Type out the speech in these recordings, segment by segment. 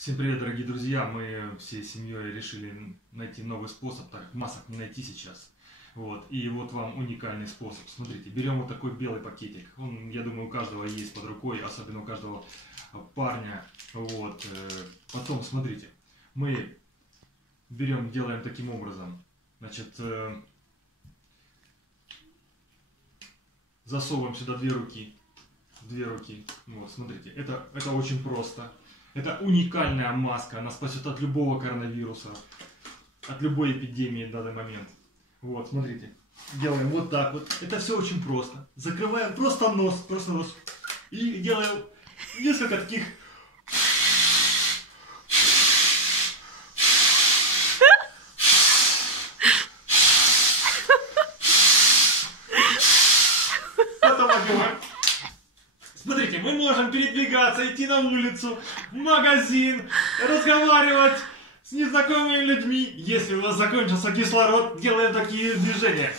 Всем привет, дорогие друзья! Мы всей семьей решили найти новый способ, так как масок не найти сейчас. Вот. И вот вам уникальный способ. Смотрите, берем вот такой белый пакетик. Он, я думаю, у каждого есть под рукой, особенно у каждого парня. Вот. Потом, смотрите, мы берем, делаем таким образом. Значит, засовываем сюда две руки. Вот, смотрите, это очень просто. Это уникальная маска, она спасет от любого коронавируса, от любой эпидемии в данный момент. Вот, смотрите, делаем вот так вот. Это все очень просто. Закрываем просто нос. И делаем несколько таких. Потом одеваем. Смотрите, мы можем передвигаться, идти на улицу, в магазин, разговаривать с незнакомыми людьми. Если у вас закончился кислород, делаем такие движения.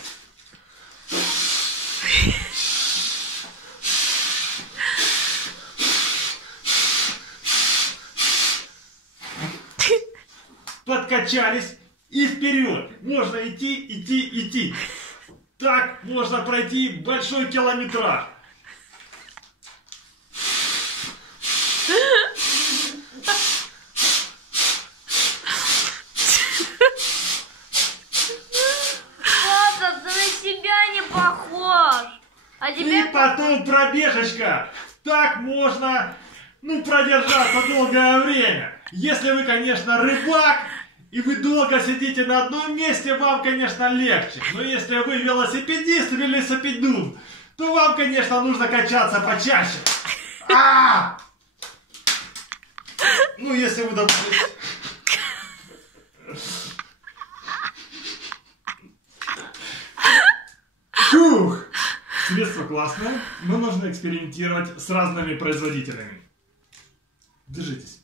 Подкачались и вперед. Можно идти. Так можно пройти большой километраж. И потом пробежечка. Так можно, продержаться долгое время. Если вы, конечно, рыбак, и вы долго сидите на одном месте, вам, конечно, легче. Но если вы велосипедист, велосипедун, то вам, конечно, нужно качаться почаще. Если вы, допустим... Фух! Средство классное, но нужно экспериментировать с разными производителями. Держитесь.